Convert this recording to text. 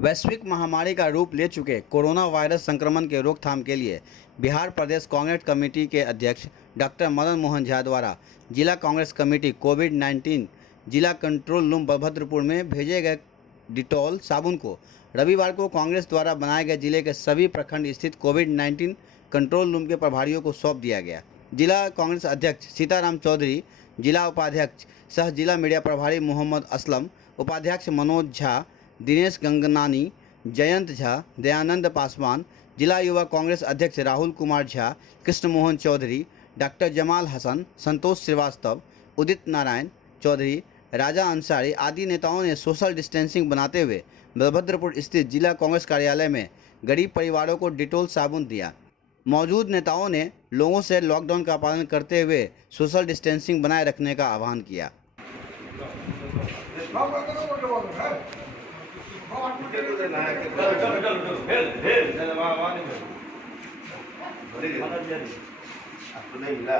वैश्विक महामारी का रूप ले चुके कोरोना वायरस संक्रमण के रोकथाम के लिए बिहार प्रदेश कांग्रेस कमेटी के अध्यक्ष डॉक्टर मदन मोहन झा द्वारा जिला कांग्रेस कमेटी कोविड-19 जिला कंट्रोल रूम बलभद्रपुर में भेजे गए डिटॉल साबुन को रविवार को कांग्रेस द्वारा बनाए गए जिले के सभी प्रखंड स्थित कोविड-19 कंट्रोल रूम के प्रभारियों को सौंप दिया गया। जिला कांग्रेस अध्यक्ष सीताराम चौधरी, जिला उपाध्यक्ष सह जिला मीडिया प्रभारी मोहम्मद असलम, उपाध्यक्ष मनोज झा, दिनेश गंगनानी, जयंत झा, दयानंद पासवान, जिला युवा कांग्रेस अध्यक्ष राहुल कुमार झा, कृष्ण मोहन चौधरी, डॉक्टर जमाल हसन, संतोष श्रीवास्तव, उदित नारायण चौधरी, राजा अंसारी आदि नेताओं ने सोशल डिस्टेंसिंग बनाते हुए बलभद्रपुर स्थित जिला कांग्रेस कार्यालय में गरीब परिवारों को डिटोल साबुन दिया। मौजूद नेताओं ने लोगों से लॉकडाउन का पालन करते हुए सोशल डिस्टेंसिंग बनाए रखने का आह्वान किया। आपको नहीं मिला